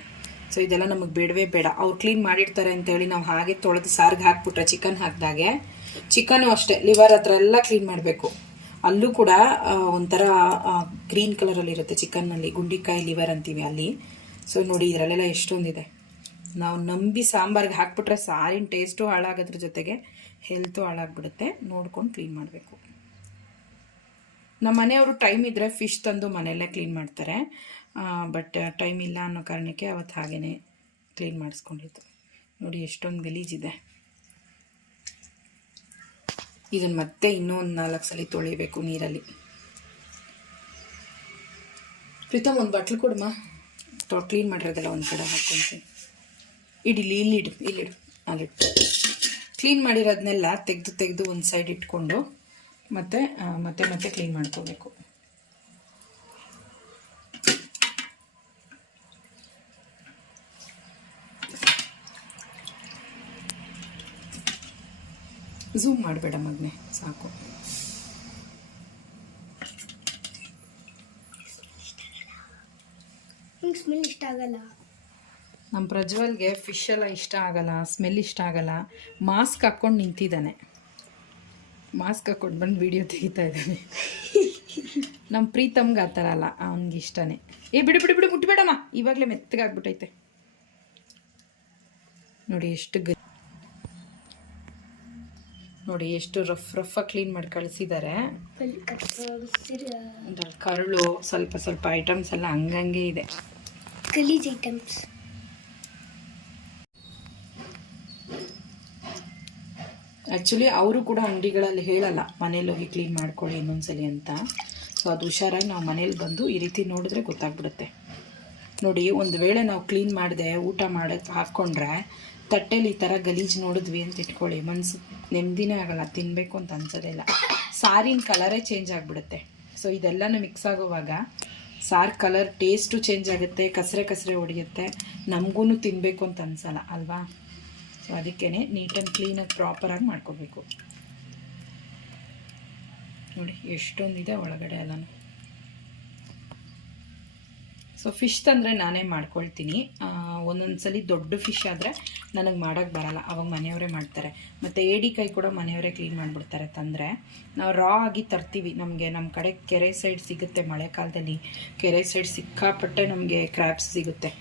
ಸೊ ಇದೆಲ್ಲ ನಮಗೆ ಬೇಡವೇ ಬೇಡ. ಅವ್ರು ಕ್ಲೀನ್ ಮಾಡಿರ್ತಾರೆ ಅಂತೇಳಿ ನಾವು ಹಾಗೆ ತೊಳೆದು ಸಾರಿಗೆ ಹಾಕ್ಬಿಟ್ರೆ ಚಿಕನ್ ಹಾಕಿದಾಗೆ ಚಿಕನ್ನು ಅಷ್ಟೇ ಲಿವರ್ ಹತ್ರ ಎಲ್ಲ ಕ್ಲೀನ್ ಮಾಡಬೇಕು. ಅಲ್ಲೂ ಕೂಡ ಒಂಥರ ಗ್ರೀನ್ ಕಲರಲ್ಲಿರುತ್ತೆ ಚಿಕನ್ನಲ್ಲಿ ಗುಂಡಿಕಾಯಿ ಲಿವರ್ ಅಂತೀವಿ ಅಲ್ಲಿ. ಸೊ ನೋಡಿ ಇದರಲ್ಲೆಲ್ಲ ಎಷ್ಟೊಂದಿದೆ. ನಾವು ನಂಬಿ ಸಾಂಬಾರ್ಗೆ ಹಾಕ್ಬಿಟ್ರೆ ಸಾರಿನ ಟೇಸ್ಟು ಹಾಳಾಗೋದ್ರ ಜೊತೆಗೆ ಹೆಲ್ತು ಹಾಳಾಗ್ಬಿಡುತ್ತೆ. ನೋಡ್ಕೊಂಡು ಕ್ಲೀನ್ ಮಾಡಬೇಕು. ನಮ್ಮ ಮನೆಯವರು ಟೈಮ್ ಇದ್ದರೆ ಫಿಶ್ ತಂದು ಮನೆಯಲ್ಲೇ ಕ್ಲೀನ್ ಮಾಡ್ತಾರೆ. ಬಟ್ ಟೈಮ್ ಇಲ್ಲ ಅನ್ನೋ ಕಾರಣಕ್ಕೆ ಅವತ್ತು ಹಾಗೇ ಕ್ಲೀನ್ ಮಾಡಿಸ್ಕೊಂಡಿದ್ದು. ನೋಡಿ ಎಷ್ಟೊಂದು ಗಲೀಜಿದೆ ಇದನ್ನು ಮತ್ತೆ ಇನ್ನೂ ಒಂದು ನಾಲ್ಕು ಸಲ ತೊಳಿಬೇಕು ನೀರಲ್ಲಿ. ಪ್ರೀತಮ್, ಒಂದು ಬಟ್ಲು ಕೊಡಮ್ಮ ಕ್ಲೀನ್ ಮಾಡಿರೋದಲ್ಲ ಒಂದು ಕಡೆ ಹಾಕ್ಕೊಂತೀನಿ. ಇಡಿಲಿ ಇಲ್ಲಿಡು ಇಲ್ಲಿಡು ಅಲ್ಲಿಟ್ಟು ಕ್ಲೀನ್ ಮಾಡಿರೋದನ್ನೆಲ್ಲ ತೆಗೆದು ತೆಗೆದು ಒಂದು ಸೈಡ್ ಇಟ್ಕೊಂಡು ಮತ್ತೆ ಮತ್ತೆ ಮತ್ತೆ ಕ್ಲೀನ್ ಮಾಡ್ಕೋಬೇಕು. ಝೂಮ್ ಮಾಡಬೇಡ ಮಗ್ನೆ ಸಾಕು. ಸ್ಮೆಲ್ ಇಷ್ಟ ಆಗಲ್ಲ? ನಮ್ಮ ಪ್ರಜ್ವಲ್ಗೆ ಫಿಶ್ ಎಲ್ಲ ಇಷ್ಟ ಆಗಲ್ಲ ಸ್ಮೆಲ್ ಇಷ್ಟ ಆಗಲ್ಲ. ಮಾಸ್ಕ್ ಹಾಕ್ಕೊಂಡು ನಿಂತಿದ್ದಾನೆ. ಮಾಸ್ಕ್ ಹಾಕೊಂಡು ಬಂದು ವಿಡಿಯೋ ತೆಗಿತಾ ಇದ್ದೀನಿ ನಮ್ಮ ಪ್ರೀತಮ್ಗೆ ಆ ಥರ ಅಲ್ಲ ಅವನಿಗೆ ಇಷ್ಟನೇ. ಏ ಬಿಡು ಬಿಡು ಬಿಡು ಮುಟ್ಬೇಡಮ್ಮ. ಇವಾಗಲೇ ಮೆತ್ತಗಾಗ್ಬಿಟ್ಟೈತೆ ನೋಡಿ ಎಷ್ಟು ಗ ನೋಡಿ ಎಷ್ಟು ರಫ್ ರಫಾಗಿ ಕ್ಲೀನ್ ಮಾಡಿ ಕಳಿಸಿದ್ದಾರೆ ಕರಳು ಸ್ವಲ್ಪ ಸ್ವಲ್ಪ ಐಟಮ್ಸ್ ಎಲ್ಲ ಹಂಗಂಗೆ ಇದೆ. ಗಲೀಜ್ ಐಟಮ್ಸ್ ಆ್ಯಕ್ಚುಲಿ ಅವರು ಕೂಡ ಅಂಗಡಿಗಳಲ್ಲಿ ಹೇಳಲ್ಲ, ಮನೇಲಿ ಹೋಗಿ ಕ್ಲೀನ್ ಮಾಡ್ಕೊಳ್ಳಿ ಇನ್ನೊಂದ್ಸಲಿ ಅಂತ. ಸೊ ಅದು ಹುಷಾರಾಗಿ ನಾವು ಮನೇಲಿ ಬಂದು ಈ ರೀತಿ ನೋಡಿದ್ರೆ ಗೊತ್ತಾಗ್ಬಿಡುತ್ತೆ. ನೋಡಿ, ಒಂದು ವೇಳೆ ನಾವು ಕ್ಲೀನ್ ಮಾಡಿದೆ, ಊಟ ಮಾಡೋಕ್ಕೆ ಹಾಕ್ಕೊಂಡ್ರೆ ತಟ್ಟೆಲಿ ಈ ಥರ ಗಲೀಜು ನೋಡಿದ್ವಿ ಅಂತ ಇಟ್ಕೊಳ್ಳಿ. ಮನ್ಸು ನೆಮ್ಮದಿನೇ ಆಗಲ್ಲ ತಿನ್ನಬೇಕು ಅಂತ ಅನ್ಸೋದೇ ಇಲ್ಲ. ಸಾರಿನ ಕಲರೇ ಚೇಂಜ್ ಆಗಿಬಿಡುತ್ತೆ. ಸೊ ಇದೆಲ್ಲನೂ ಮಿಕ್ಸ್ ಆಗೋವಾಗ ಸಾರ್ ಕಲರ್ ಟೇಸ್ಟು ಚೇಂಜ್ ಆಗುತ್ತೆ, ಕಸರೆ ಕಸರೆ ಹೊಡೆಯುತ್ತೆ. ನಮಗೂ ತಿನ್ನಬೇಕು ಅಂತ ಅನ್ಸಲ್ಲ, ಅಲ್ವಾ? ಸೊ ಅದಕ್ಕೇ ನೀಟ್ ಆ್ಯಂಡ್ ಕ್ಲೀನಾಗಿ ಪ್ರಾಪರಾಗಿ ಮಾಡ್ಕೋಬೇಕು. ನೋಡಿ ಎಷ್ಟೊಂದಿದೆ ಒಳಗಡೆ ಎಲ್ಲನೂ. ಸೊ ಫಿಶ್ ತಂದರೆ ನಾನೇ ಮಾಡ್ಕೊಳ್ತೀನಿ. ಒಂದೊಂದು ಸಲ ದೊಡ್ಡ ಫಿಶ್ ಆದರೆ ನನಗೆ ಮಾಡೋಕ್ಕೆ ಬರಲ್ಲ. ಅವಾಗ ಮನೆಯವರೇ ಮಾಡ್ತಾರೆ. ಮತ್ತು ಏಡಿಕಾಯಿ ಕೂಡ ಮನೆಯವರೇ ಕ್ಲೀನ್ ಮಾಡಿಬಿಡ್ತಾರೆ ತಂದರೆ. ನಾವು ರಾ ಆಗಿ ತರ್ತೀವಿ. ನಮಗೆ ನಮ್ಮ ಕಡೆ ಕೆರೆ ಸೈಡ್ ಸಿಗುತ್ತೆ ಮಳೆಗಾಲದಲ್ಲಿ ಕೆರೆ ಸೈಡ್ ಸಿಕ್ಕಾಪಟ್ಟೆ ನಮಗೆ ಕ್ರ್ಯಾಬ್ಸ್ ಸಿಗುತ್ತೆ.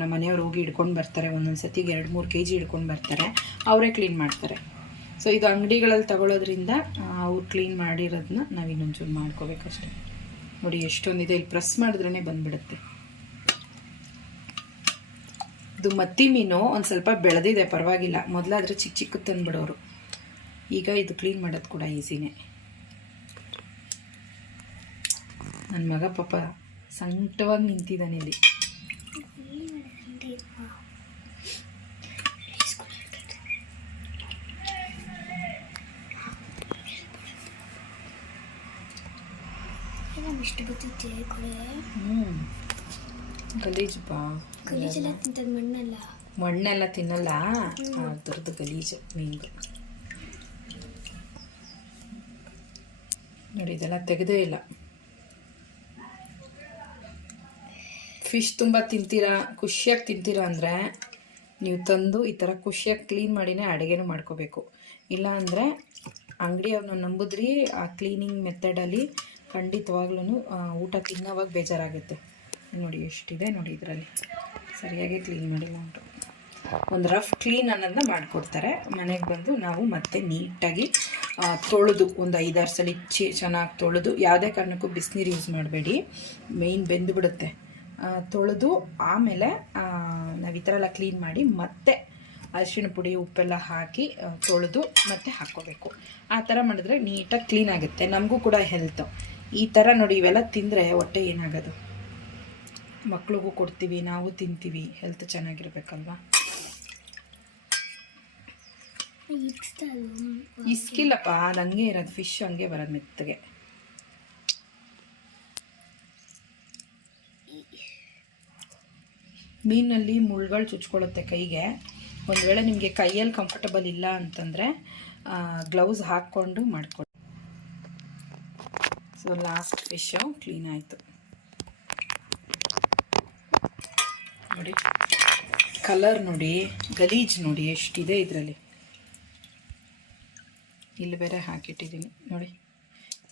ನಮ್ಮ ಮನೆಯವ್ರು ಹೋಗಿ ಹಿಡ್ಕೊಂಡು ಬರ್ತಾರೆ. ಒಂದೊಂದು ಸತಿಗೆ ಎರಡು ಮೂರು ಕೆ ಜಿ ಹಿಡ್ಕೊಂಡು ಬರ್ತಾರೆ. ಅವರೇ ಕ್ಲೀನ್ ಮಾಡ್ತಾರೆ. ಸೊ ಇದು ಅಂಗಡಿಗಳಲ್ಲಿ ತಗೊಳ್ಳೋದ್ರಿಂದ ಅವ್ರು ಕ್ಲೀನ್ ಮಾಡಿರೋದನ್ನ ನಾವು ಇನ್ನೊಂಚೂರು ಮಾಡ್ಕೋಬೇಕಷ್ಟೆ. ನೋಡಿ, ಎಷ್ಟೊಂದಿದೆ. ಇಲ್ಲಿ ಪ್ರೆಸ್ ಮಾಡಿದ್ರೇ ಬಂದ್ಬಿಡುತ್ತೆ. ಇದು ಮತ್ತಿ ಮೀನು ಒಂದು ಸ್ವಲ್ಪ ಬೆಳೆದಿದೆ ಪರವಾಗಿಲ್ಲ. ಮೊದಲಾದರೆ ಚಿಕ್ಕ ಚಿಕ್ಕ ತಂದುಬಿಡೋರು ಈಗ ಇದು ಕ್ಲೀನ್ ಮಾಡೋದು ಕೂಡ ಈಸಿನೇ ನನ್ನ ಮಗ ಪಾಪ ಸಂಕಟವಾಗಿ ನಿಂತಿದ್ದಾನೆ ಇಲ್ಲಿ. ಹ್ಞೂ ಗಲೀಜು ಬಾ. ಗಲೀಜೆಲ್ಲ ತಿಂತದ ಮಣ್ಣೆಲ್ಲ? ಮಣ್ಣೆಲ್ಲ ತಿನ್ನಲ್ಲ? ಅದ್ರದ್ದು ಗಲೀಜು ಮೀನುಗಳು. ನೋಡಿ ಇದೆಲ್ಲ ತೆಗೆದೇ ಇಲ್ಲ. ಫಿಶ್ ತುಂಬ ತಿಂತೀರಾ? ಖುಷಿಯಾಗಿ ತಿಂತೀರಾ ಅಂದರೆ ನೀವು ತಂದು ಈ ಥರ ಖುಷಿಯಾಗಿ ಕ್ಲೀನ್ ಮಾಡಿನೇ ಅಡುಗೆನೂ ಮಾಡ್ಕೋಬೇಕು. ಇಲ್ಲ ಅಂದರೆ ಅಂಗಡಿಯವ್ರನ್ನ ನಂಬಿದ್ರಿ ಆ ಕ್ಲೀನಿಂಗ್ ಮೆಥಡಲ್ಲಿ ಖಂಡಿತವಾಗ್ಲೂ ಊಟ ತಿನ್ನೋವಾಗ ಬೇಜಾರಾಗುತ್ತೆ. ನೋಡಿ ಎಷ್ಟಿದೆ ನೋಡಿ ಇದರಲ್ಲಿ. ಸರಿಯಾಗಿ ಕ್ಲೀನ್ ಮಾಡಿಲ್ಲ ಉಂಟು. ಒಂದು ರಫ್ ಕ್ಲೀನ್ ಅನ್ನೋದನ್ನ ಮಾಡಿಕೊಡ್ತಾರೆ. ಮನೆಗೆ ಬಂದು ನಾವು ಮತ್ತೆ ನೀಟಾಗಿ ತೊಳೆದು, ಒಂದು ಐದಾರು ಸಲ ಚಿ ಚೆನ್ನಾಗಿ ತೊಳೆದು, ಯಾವುದೇ ಕಾರಣಕ್ಕೂ ಬಿಸಿನೀರು ಯೂಸ್ ಮಾಡಬೇಡಿ. ಮೇಯ್ನ್ ಬೆಂದುಬಿಡುತ್ತೆ. ತೊಳೆದು ಆಮೇಲೆ ನಾವು ಈ ಥರ ಎಲ್ಲ ಕ್ಲೀನ್ ಮಾಡಿ ಮತ್ತೆ ಅರಿಶಿಣ ಪುಡಿ, ಉಪ್ಪೆಲ್ಲ ಹಾಕಿ ತೊಳೆದು ಮತ್ತೆ ಹಾಕ್ಕೋಬೇಕು. ಆ ಥರ ಮಾಡಿದ್ರೆ ನೀಟಾಗಿ ಕ್ಲೀನ್ ಆಗುತ್ತೆ. ನಮಗೂ ಕೂಡ ಹೆಲ್ತು ಈ ಥರ ನೋಡಿ ಇವೆಲ್ಲ ತಿಂದರೆ ಹೊಟ್ಟೆ ಏನಾಗೋದು? ಮಕ್ಳಿಗೂ ಕೊಡ್ತೀವಿ, ನಾವು ತಿಂತೀವಿ. ಹೆಲ್ತ್ ಚೆನ್ನಾಗಿರ್ಬೇಕಲ್ವಾ? ಇಸ್ಕಿಲ್ಲಪ್ಪ ಅದು ಹಂಗೆ ಇರೋದು ಫಿಶ್ ಹಂಗೆ ಬರೋದು ಮೆತ್ತಗೆ. ಮೀನಲ್ಲಿ ಮುಳ್ಳುಗಳು ಚುಚ್ಕೊಳ್ಳುತ್ತೆ ಕೈಗೆ. ಒಂದು ವೇಳೆ ನಿಮಗೆ ಕೈಯಲ್ಲಿ ಕಂಫರ್ಟಬಲ್ ಇಲ್ಲ ಅಂತಂದರೆ ಗ್ಲೌಸ್ ಹಾಕ್ಕೊಂಡು ಮಾಡ್ಕೊಳ್ಳಿ. ಸೊ ಲಾಸ್ಟ್ ಫಿಶ್ಶು ಕ್ಲೀನ್ ಆಯಿತು. ನೋಡಿ. ಕಲರ್ ನೋಡಿ ಗಲೀಜ್ ನೋಡಿ ಎಷ್ಟಿದೆ ಇದರಲ್ಲಿ? ಇಲ್ಲಿ ಬೇರೆ ಹಾಕಿಟ್ಟಿದ್ದೀನಿ ನೋಡಿ.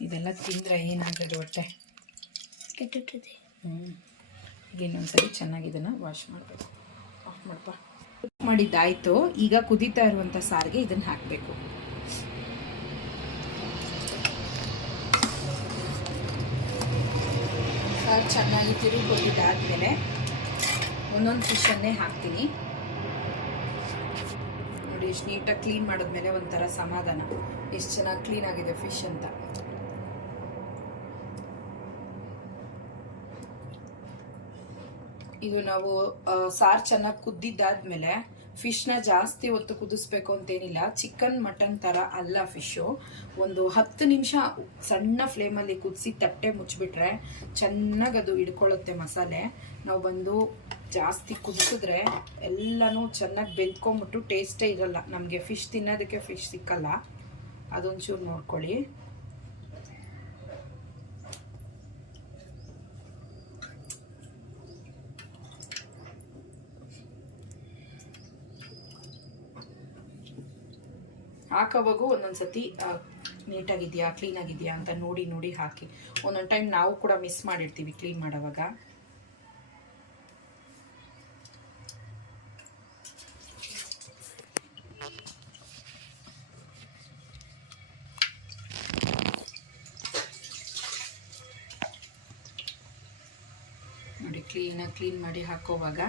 ಇದೆಲ್ಲ ತಿಂದರೆ ಏನಾಗೋದು ಹೊಟ್ಟೆ? ಕೆಟ್ಟಿಟ್ಟಿದೆ ಹ್ಞೂ ಈಗ ಇನ್ನೊಂದ್ಸರಿ ಚೆನ್ನಾಗಿ ಇದನ್ನು ವಾಶ್ ಮಾಡಬೇಕು. ಆಫ್ ಮಾಡಪ್ಪ ಮಾಡಿದ್ದಾಯಿತು ಈಗ ಕುದೀತಾ ಇರುವಂಥ ಸಾರಿಗೆ ಇದನ್ನು ಹಾಕಬೇಕು. ಸಾರು ಚೆನ್ನಾಗಿ ತಿರುಗಿ ಕೊಟ್ಟಿದ್ದಾದಮೇಲೆ ಒಂದೊಂದು ಫಿಶನ್ನೇ ಹಾಕ್ತೀನಿ. ನೋಡಿ ಎಷ್ಟು ನೀಟಾಗಿ ಕ್ಲೀನ್ ಮಾಡಿದ್ಮೇಲೆ ಒಂಥರ ಸಮಾಧಾನ. ಎಷ್ಟು ಚೆನ್ನಾಗಿ ಕ್ಲೀನ್ ಆಗಿದೆ ಫಿಶ್ ಅಂತ. ಇದು ನಾವು ಸಾರು ಚೆನ್ನಾಗಿ ಕುದ್ದಿದ್ದಾದ್ಮೇಲೆ ಫಿಶ್ನ ಜಾಸ್ತಿ ಹೊತ್ತು ಕುದಿಸ್ಬೇಕು ಅಂತೇನಿಲ್ಲ. ಚಿಕನ್ ಮಟನ್ ಥರ ಅಲ್ಲ ಫಿಶು ಒಂದು ಹತ್ತು ನಿಮಿಷ ಸಣ್ಣ ಫ್ಲೇಮಲ್ಲಿ ಕುದಿಸಿ ತಟ್ಟೆ ಮುಚ್ಚಿಬಿಟ್ರೆ ಚೆನ್ನಾಗಿ ಅದು ಹಿಡ್ಕೊಳ್ಳುತ್ತೆ ಮಸಾಲೆ. ನಾವು ಬಂದು ಜಾಸ್ತಿ ಕುದಿಸಿದ್ರೆ ಎಲ್ಲನೂ ಚೆನ್ನಾಗಿ ಬೆಂದ್ಕೊಂಬಿಟ್ಟು ಟೇಸ್ಟೇ ಇರಲ್ಲ. ನಮಗೆ ಫಿಶ್ ತಿನ್ನೋದಕ್ಕೆ ಫಿಶ್ ಸಿಕ್ಕಲ್ಲ. ಅದೊಂಚೂರು ನೋಡ್ಕೊಳ್ಳಿ. ಹಾಕೋವಾಗೂ ಒಂದೊಂದ್ಸತಿ ನೀಟಾಗಿದೆಯಾ ಕ್ಲೀನಾಗಿದೆಯಾ ಅಂತ ನೋಡಿ ನೋಡಿ ಹಾಕಿ. ಒಂದೊಂದು ಟೈಮ್ ನಾವು ಕೂಡ ಮಿಸ್ ಮಾಡಿರ್ತೀವಿ ಕ್ಲೀನ್ ಮಾಡೋವಾಗ. ಕ್ಲೀನ್ ಮಾಡಿ ಹಾಕೋವಾಗ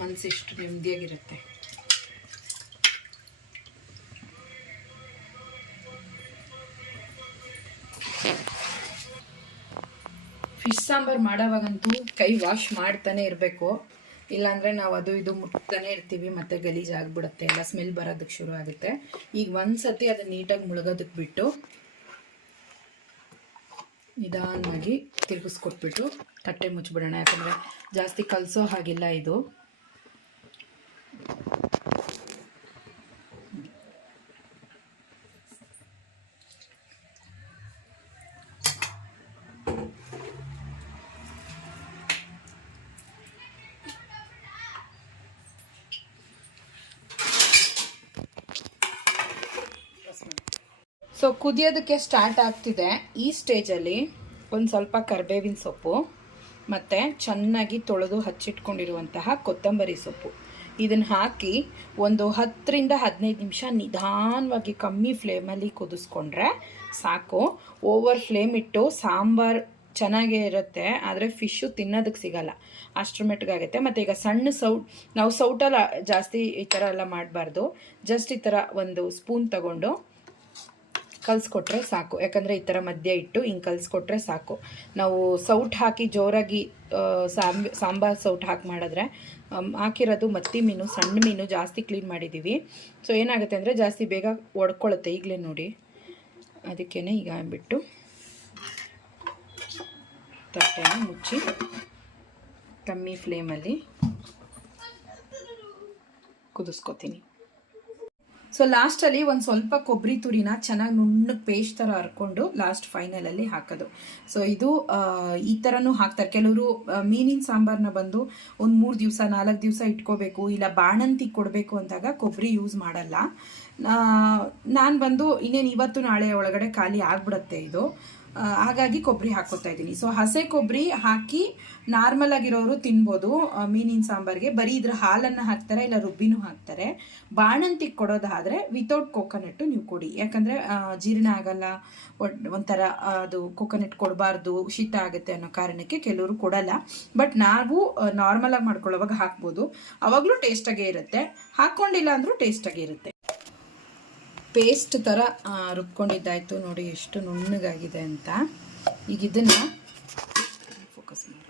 ಮನಸ್ಸಿಷ್ಟು ನೆಮ್ಮದಿಯಾಗಿರುತ್ತೆ. ಫಿಶ್ ಸಾಂಬಾರು ಮಾಡೋವಾಗಂತೂ ಕೈ ವಾಶ್ ಮಾಡ್ತಾನೆ ಇರಬೇಕು. ಇಲ್ಲಾಂದರೆ ನಾವು ಅದು ಇದು ಮುಟ್ತಾನೆ ಇರ್ತೀವಿ, ಮತ್ತು ಗಲೀಜಾಗ್ಬಿಡುತ್ತೆ, ಎಲ್ಲ ಸ್ಮೆಲ್ ಬರೋದಕ್ಕೆ ಶುರು ಆಗುತ್ತೆ. ಈಗ ಒಂದು ಸತಿ ಅದನ್ನ ನೀಟಾಗಿ ಮುಳುಗೋದಕ್ಕೆ ಬಿಟ್ಟು ನಿಧಾನವಾಗಿ ತಿರುಗಿಸ್ಕೊಟ್ಬಿಟ್ಟು ತಟ್ಟೆ ಮುಚ್ಚಿಬಿಡೋಣ. ಯಾಕಂದರೆ ಜಾಸ್ತಿ ಕಲಸೋ ಹಾಗಿಲ್ಲ ಇದು. ಸೊ ಕುದಿಯೋದಕ್ಕೆ ಸ್ಟಾರ್ಟ್ ಆಗ್ತಿದೆ. ಈ ಸ್ಟೇಜಲ್ಲಿ ಒಂದು ಸ್ವಲ್ಪ ಕರಿಬೇವಿನ ಸೊಪ್ಪು ಮತ್ತು ಚೆನ್ನಾಗಿ ತೊಳೆದು ಹಚ್ಚಿಟ್ಕೊಂಡಿರುವಂತಹ ಕೊತ್ತಂಬರಿ ಸೊಪ್ಪು. ಇದನ್ನು ಹಾಕಿ ಒಂದು ಹತ್ತರಿಂದ ಹದಿನೈದು ನಿಮಿಷ ನಿಧಾನವಾಗಿ ಕಮ್ಮಿ ಫ್ಲೇಮಲ್ಲಿ ಕುದಿಸ್ಕೊಂಡ್ರೆ ಸಾಕು. ಓವರ್ ಫ್ಲೇಮ್ ಇಟ್ಟು ಸಾಂಬಾರು ಚೆನ್ನಾಗೇ ಇರುತ್ತೆ, ಆದರೆ ಫಿಶ್ಶು ತಿನ್ನೋದಕ್ಕೆ ಸಿಗಲ್ಲ. ಅಷ್ಟರ ಮಟ್ಟಿಗಾಗುತ್ತೆ. ಮತ್ತು ಈಗ ಸಣ್ಣ ಸೌಟ್, ನಾವು ಸೌಟಲ್ಲ ಜಾಸ್ತಿ ಈ ಥರ ಎಲ್ಲ ಮಾಡಬಾರ್ದು. ಜಸ್ಟ್ ಈ ಥರ ಒಂದು ಸ್ಪೂನ್ ತಗೊಂಡು ಕಲಿಸ್ಕೊಟ್ರೆ ಸಾಕು. ಯಾಕಂದರೆ ಈ ಥರ ಮಧ್ಯ ಇಟ್ಟು ಹಿಂಗೆ ಕಲಿಸ್ಕೊಟ್ರೆ ಸಾಕು. ನಾವು ಸೌಟ್ ಹಾಕಿ ಜೋರಾಗಿ ಸಾಂಬ ಸಾಂಬ್, ಸಾಂಬಾರ್ ಸೌಟ್ ಹಾಕಿ ಮಾಡಿದ್ರೆ ಹಾಕಿರೋದು ಮತ್ತಿ ಮೀನು, ಸಣ್ಣ ಮೀನು ಜಾಸ್ತಿ ಕ್ಲೀನ್ ಮಾಡಿದ್ದೀವಿ ಸೊ ಏನಾಗುತ್ತೆ ಅಂದರೆ ಜಾಸ್ತಿ ಬೇಗ ಒಡ್ಕೊಳ್ಳುತ್ತೆ ಈಗಲೇ ನೋಡಿ. ಅದಕ್ಕೇ ಈಗ ಬಿಟ್ಟು ತಟ್ಟೆನ ಮುಚ್ಚಿ ಕಮ್ಮಿ ಫ್ಲೇಮಲ್ಲಿ ಕುದಿಸ್ಕೊತೀನಿ. ಸೊ ಲಾಸ್ಟಲ್ಲಿ ಒಂದು ಸ್ವಲ್ಪ ಕೊಬ್ಬರಿ ತುರಿನ ಚೆನ್ನಾಗಿ ನುಣ್ಣಗೆ ಪೇಸ್ಟ್ ಥರ ಹರ್ಕೊಂಡು ಲಾಸ್ಟ್ ಫೈನಲಲ್ಲಿ ಹಾಕೋದು. ಸೊ ಇದು ಈ ಥರನೂ ಹಾಕ್ತಾರೆ. ಕೆಲವರು ಮೀನಿನ ಸಾಂಬಾರನ್ನ ಬಂದು ಒಂದು ಮೂರು ದಿವಸ, ನಾಲ್ಕು ದಿವಸ ಇಟ್ಕೋಬೇಕು, ಇಲ್ಲ ಬಾಣಂತಿ ಕೊಡಬೇಕು ಅಂದಾಗ ಕೊಬ್ಬರಿ ಯೂಸ್ ಮಾಡಲ್ಲ. ನಾನು ಬಂದು ಇನ್ನೇನು ಇವತ್ತು ನಾಳೆ ಒಳಗಡೆ ಖಾಲಿ ಆಗ್ಬಿಡತ್ತೆ ಇದು. ಹಾಗಾಗಿ ಕೊಬ್ಬರಿ ಹಾಕೋತಾ ಇದ್ದೀನಿ. ಸೊ ಹಸೆ ಕೊಬ್ಬರಿ ಹಾಕಿ ನಾರ್ಮಲ್ ಆಗಿರೋರು ತಿನ್ಬೋದು. ಮೀನಿನ ಸಾಂಬಾರಿಗೆ. ಬರೀ ಇದ್ರ ಹಾಲನ್ನು ಹಾಕ್ತಾರೆ, ಇಲ್ಲ ರುಬ್ಬಿನೂ ಹಾಕ್ತಾರೆ. ಬಾಣಂತಿಗೆ ಕೊಡೋದಾದರೆ ವಿತೌಟ್ ಕೋಕೋನಟ್ಟು ನೀವು ಕೊಡಿ. ಯಾಕಂದರೆ ಜೀರ್ಣ ಆಗಲ್ಲ. ಒಂಥರ ಅದು ಕೋಕೋನಟ್ ಕೊಡಬಾರ್ದು, ಶೀತ ಆಗುತ್ತೆ ಅನ್ನೋ ಕಾರಣಕ್ಕೆ ಕೆಲವರು ಕೊಡಲ್ಲ. ಬಟ್ ನಾವು ನಾರ್ಮಲಾಗಿ ಮಾಡ್ಕೊಳ್ಳೋವಾಗ ಹಾಕ್ಬೋದು. ಅವಾಗಲೂ ಟೇಸ್ಟಾಗೇ ಇರುತ್ತೆ. ಹಾಕ್ಕೊಂಡಿಲ್ಲ ಅಂದರೂ ಟೇಸ್ಟಾಗೇ ಇರುತ್ತೆ. ಪೇಸ್ಟ್ ಥರ ರುಬ್ಕೊಂಡಿದ್ದಾಯಿತು ನೋಡಿ ಎಷ್ಟು ನುಣ್ಣಗಾಗಿದೆ ಅಂತ. ಈಗ ಇದನ್ನು ಫೋಕಸ್ ಮಾಡಿ.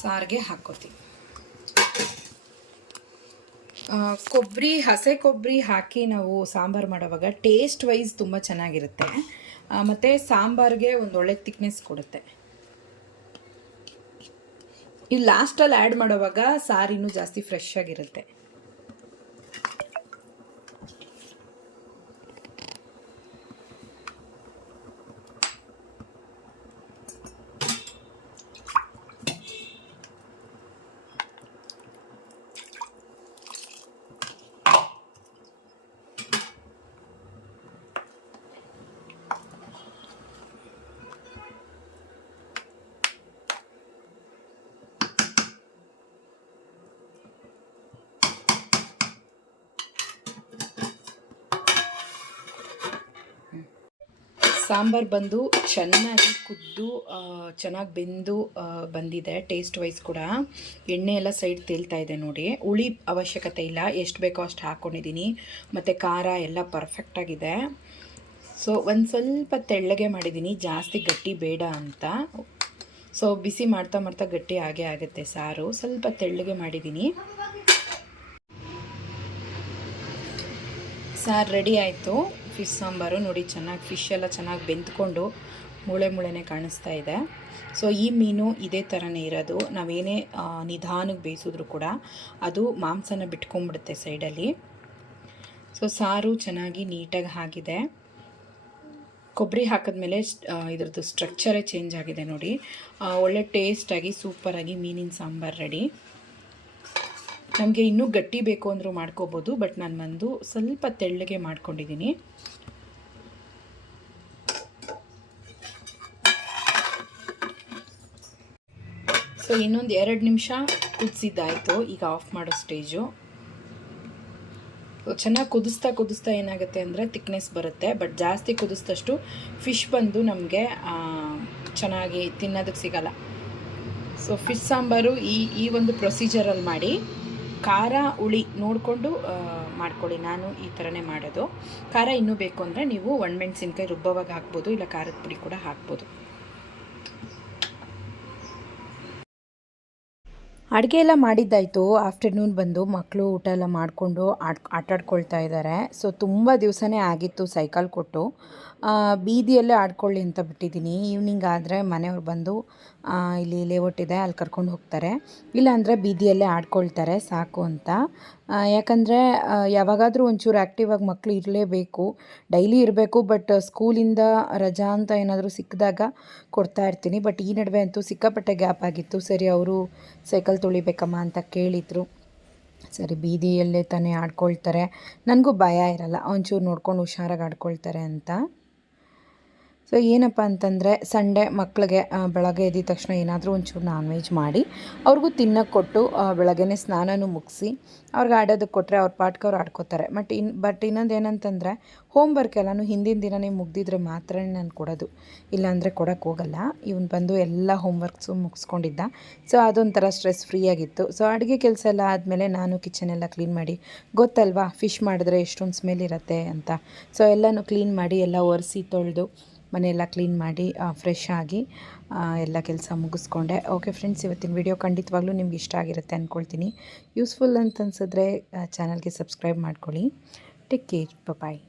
ಸಾರಿಗೆ ಹಾಕೋತೀವಿ ಕೊಬ್ಬರಿ ಹಸೆ ಕೊಬ್ಬರಿ ಹಾಕಿ ನಾವು ಸಾಂಬಾರು ಮಾಡೋವಾಗ ಟೇಸ್ಟ್ ವೈಸ್ ತುಂಬ ಚೆನ್ನಾಗಿರುತ್ತೆ. ಮತ್ತು ಸಾಂಬಾರಿಗೆ ಒಂದು ಒಳ್ಳೆ ತಿಕ್ನೆಸ್ ಕೊಡುತ್ತೆ. ಇದು ಲಾಸ್ಟಲ್ಲಿ ಆ್ಯಡ್ ಮಾಡೋವಾಗ ಸಾರಿನೂ ಜಾಸ್ತಿ ಫ್ರೆಶ್ ಆಗಿರುತ್ತೆ. ಸಾಂಬಾರು ಬಂದು ಚೆನ್ನಾಗಿ ಕುದ್ದು ಚೆನ್ನಾಗಿ ಬೆಂದು ಬಂದಿದೆ ಟೇಸ್ಟ್ ವೈಸ್ ಕೂಡ. ಎಣ್ಣೆ ಎಲ್ಲ ಸೈಡ್ ತೇಲ್ತಾ ಇದೆ ನೋಡಿ. ಹುಳಿ ಅವಶ್ಯಕತೆ ಇಲ್ಲ. ಎಷ್ಟು ಬೇಕೋ ಅಷ್ಟು ಹಾಕ್ಕೊಂಡಿದ್ದೀನಿ ಮತ್ತು ಖಾರ ಎಲ್ಲ ಪರ್ಫೆಕ್ಟಾಗಿದೆ ಸೊ ಒಂದು ಸ್ವಲ್ಪ ತೆಳ್ಳಗೆ ಮಾಡಿದ್ದೀನಿ ಜಾಸ್ತಿ ಗಟ್ಟಿ ಬೇಡ ಅಂತ. ಸೊ ಬಿಸಿ ಮಾಡ್ತಾ ಮಾಡ್ತಾ ಗಟ್ಟಿ ಆಗೇ ಆಗುತ್ತೆ ಸಾರು. ಸ್ವಲ್ಪ ತೆಳ್ಳಗೆ ಮಾಡಿದ್ದೀನಿ ಸಾರು ರೆಡಿ ಆಯಿತು. ಫಿಶ್ ಸಾಂಬಾರು. ನೋಡಿ, ಚೆನ್ನಾಗಿ ಫಿಶ್ ಎಲ್ಲ ಚೆನ್ನಾಗಿ ಬೆಂದ್ಕೊಂಡು ಮೂಳೆ ಮೂಳೆನೇ ಕಾಣಿಸ್ತಾ ಇದೆ. ಸೊ ಈ ಮೀನು ಇದೇ ಥರನೇ ಇರೋದು. ನಾವೇನೇ ನಿಧಾನಕ್ಕೆ ಬೇಯಿಸಿದ್ರು ಕೂಡ ಅದು ಮಾಂಸನ ಬಿಟ್ಕೊಂಡ್ಬಿಡುತ್ತೆ ಸೈಡಲ್ಲಿ. ಸೊ ಸಾರು ಚೆನ್ನಾಗಿ ನೀಟಾಗಿ ಆಗಿದೆ ಕೊಬ್ಬರಿ ಹಾಕಿದ್ಮೇಲೆ ಇದ್ರದ್ದು ಸ್ಟ್ರಕ್ಚರೇ ಚೇಂಜ್ ಆಗಿದೆ ನೋಡಿ. ಒಳ್ಳೆ ಟೇಸ್ಟಾಗಿ ಸೂಪರಾಗಿ ಮೀನಿನ ಸಾಂಬಾರು ರೆಡಿ ನಮಗೆ ಇನ್ನೂ ಗಟ್ಟಿ ಬೇಕು ಅಂದರೂ ಮಾಡ್ಕೋಬೋದು ಬಟ್ ನಾನು ಬಂದು ಸ್ವಲ್ಪ ತೆಳ್ಳಗೆ ಮಾಡ್ಕೊಂಡಿದ್ದೀನಿ ಸೊ ಇನ್ನೊಂದು ಎರಡು ನಿಮಿಷ ಕುದಿಸಿದ್ದಾಯಿತು, ಈಗ ಆಫ್ ಮಾಡೋ ಸ್ಟೇಜು ಚೆನ್ನಾಗಿ ಕುದಿಸ್ತಾ ಕುದಿಸ್ತಾ ಏನಾಗುತ್ತೆ ಅಂದರೆ ತಿಕ್ನೆಸ್ ಬರುತ್ತೆ ಬಟ್ ಜಾಸ್ತಿ ಕುದಿಸಿದಷ್ಟು ಫಿಶ್ ಬಂದು ನಮಗೆ ಚೆನ್ನಾಗಿ ತಿನ್ನೋದಕ್ಕೆ ಸಿಗಲ್ಲ. ಸೊ ಫಿಶ್ ಸಾಂಬಾರು ಈ ಈ ಒಂದು ಪ್ರೊಸೀಜರಲ್ಲಿ ಮಾಡಿ. ಖಾರ ಹುಳಿ ನೋಡಿಕೊಂಡು ಮಾಡ್ಕೊಳ್ಳಿ. ನಾನು ಈ ಥರನೇ ಮಾಡೋದು. ಖಾರ ಇನ್ನೂ ಬೇಕು ಅಂದರೆ ನೀವು ಒಣಮೆಣ್ಸಿನ್ಕಾಯಿ ರುಬ್ಬವಾಗ ಹಾಕ್ಬೋದು, ಇಲ್ಲ ಖಾರದ ಪುಡಿ ಕೂಡ ಹಾಕ್ಬೋದು. ಅಡುಗೆ ಎಲ್ಲ ಮಾಡಿದ್ದಾಯಿತು. ಆಫ್ಟರ್ನೂನ್ ಬಂದು ಮಕ್ಕಳು ಊಟ ಎಲ್ಲ ಮಾಡಿಕೊಂಡು ಆಡ್, ಆಟಾಡ್ಕೊಳ್ತಾ ಇದ್ದಾರೆ ಸೊ ತುಂಬ ದಿವಸನೇ ಆಗಿತ್ತು ಸೈಕಲ್ ಕೊಟ್ಟು. ಬೀದಿಯಲ್ಲೇ ಆಡ್ಕೊಳ್ಳಿ ಅಂತ ಬಿಟ್ಟಿದ್ದೀನಿ. ಈವ್ನಿಂಗ್ ಆದರೆ ಮನೆಯವ್ರು ಬಂದು ಇಲ್ಲಿ ಲೇಔಟ್ ಇದೆ ಅಲ್ಲಿ ಕರ್ಕೊಂಡು ಹೋಗ್ತಾರೆ. ಇಲ್ಲಾಂದರೆ ಬೀದಿಯಲ್ಲೇ ಆಡ್ಕೊಳ್ತಾರೆ, ಸಾಕು ಅಂತ. ಯಾಕಂದರೆ ಯಾವಾಗಾದರೂ ಒಂಚೂರು ಆ್ಯಕ್ಟಿವ್ ಆಗಿ ಮಕ್ಕಳು ಇರಲೇಬೇಕು. ಡೈಲಿ ಇರಬೇಕು ಬಟ್ ಸ್ಕೂಲಿಂದ ರಜಾ ಅಂತ ಏನಾದರೂ ಸಿಕ್ಕಿದಾಗ ಕೊಡ್ತಾ ಇರ್ತೀನಿ. ಬಟ್ ಈ ನಡುವೆ ಅಂತೂ ಸಿಕ್ಕಾಪಟ್ಟೆ ಗ್ಯಾಪ್ ಆಗಿತ್ತು. ಸರಿ, ಅವರು ಸೈಕಲ್ ತೊಳಿಬೇಕಮ್ಮ ಅಂತ ಕೇಳಿದರು. ಸರಿ, ಬೀದಿಯಲ್ಲೇ ತಾನೇ ಆಡ್ಕೊಳ್ತಾರೆ. ನನಗೂ ಭಯ ಇರಲ್ಲ, ಒಂಚೂರು ನೋಡ್ಕೊಂಡು ಹುಷಾರಾಗಿ ಆಡ್ಕೊಳ್ತಾರೆ ಅಂತ. ಸೊ ಏನಪ್ಪ ಅಂತಂದರೆ, ಸಂಡೇ ಮಕ್ಕಳಿಗೆ ಬೆಳಗ್ಗೆ ಎದ್ದ ತಕ್ಷಣ ಏನಾದರೂ ಒಂಚೂರು ನಾನ್ ವೆಜ್ ಮಾಡಿ, ಅವ್ರಿಗೂ ತಿನ್ನೋಕ್ಕೆ ಕೊಟ್ಟು ಬೆಳಗ್ಗೆ ಸ್ನಾನನೂ ಮುಗಿಸಿ, ಅವ್ರಿಗೆ ಆಡೋದಕ್ಕೆ ಕೊಟ್ಟರೆ ಅವ್ರ ಪಾಟ್ಗೆ ಅವ್ರು ಆಡ್ಕೋತಾರೆ. ಬಟ್ ಇನ್ ಬಟ್ ಇನ್ನೊಂದು ಏನಂತಂದರೆ ಹೋಮ್ ವರ್ಕ್ ಎಲ್ಲನೂ ಹಿಂದಿನ ದಿನನೇ ಮುಗ್ದಿದ್ರೆ ಮಾತ್ರ ನಾನು ಕೊಡೋದು. ಇಲ್ಲಾಂದರೆ ಕೊಡೋಕ್ಕೆ ಹೋಗಲ್ಲ. ಇವನು ಬಂದು ಎಲ್ಲ ಹೋಮ್ ವರ್ಕ್ಸು ಮುಗಿಸ್ಕೊಂಡಿದ್ದ. ಸೊ ಅದೊಂಥರ ಸ್ಟ್ರೆಸ್ ಫ್ರೀ ಆಗಿತ್ತು. ಸೊ ಅಡುಗೆ ಕೆಲಸ ಎಲ್ಲ ಆದಮೇಲೆ ನಾನು ಕಿಚನ್ ಎಲ್ಲ ಕ್ಲೀನ್ ಮಾಡಿ, ಗೊತ್ತಲ್ವಾ ಫಿಶ್ ಮಾಡಿದ್ರೆ ಎಷ್ಟೊಂದು ಸ್ಮೆಲ್ ಇರುತ್ತೆ ಅಂತ. ಸೊ ಎಲ್ಲನೂ ಕ್ಲೀನ್ ಮಾಡಿ, ಎಲ್ಲ ಒರೆಸಿ ತೊಳೆದು ಮನೆಯೆಲ್ಲ ಕ್ಲೀನ್ ಮಾಡಿ ಫ್ರೆಶ್ ಆಗಿ ಎಲ್ಲ ಕೆಲಸ ಮುಗಿಸ್ಕೊಂಡೆ. ಓಕೆ ಫ್ರೆಂಡ್ಸ್ ಇವತ್ತಿನ ವಿಡಿಯೋ ಖಂಡಿತವಾಗ್ಲೂ ನಿಮ್ಗೆ ಇಷ್ಟ ಆಗಿರುತ್ತೆ ಅಂದ್ಕೊಳ್ತೀನಿ ಯೂಸ್ಫುಲ್ ಅಂತ ಅನ್ಸಿದ್ರೆ ಚಾನಲ್ಗೆ ಸಬ್ಸ್ಕ್ರೈಬ್ ಮಾಡ್ಕೊಳ್ಳಿ. Take care bye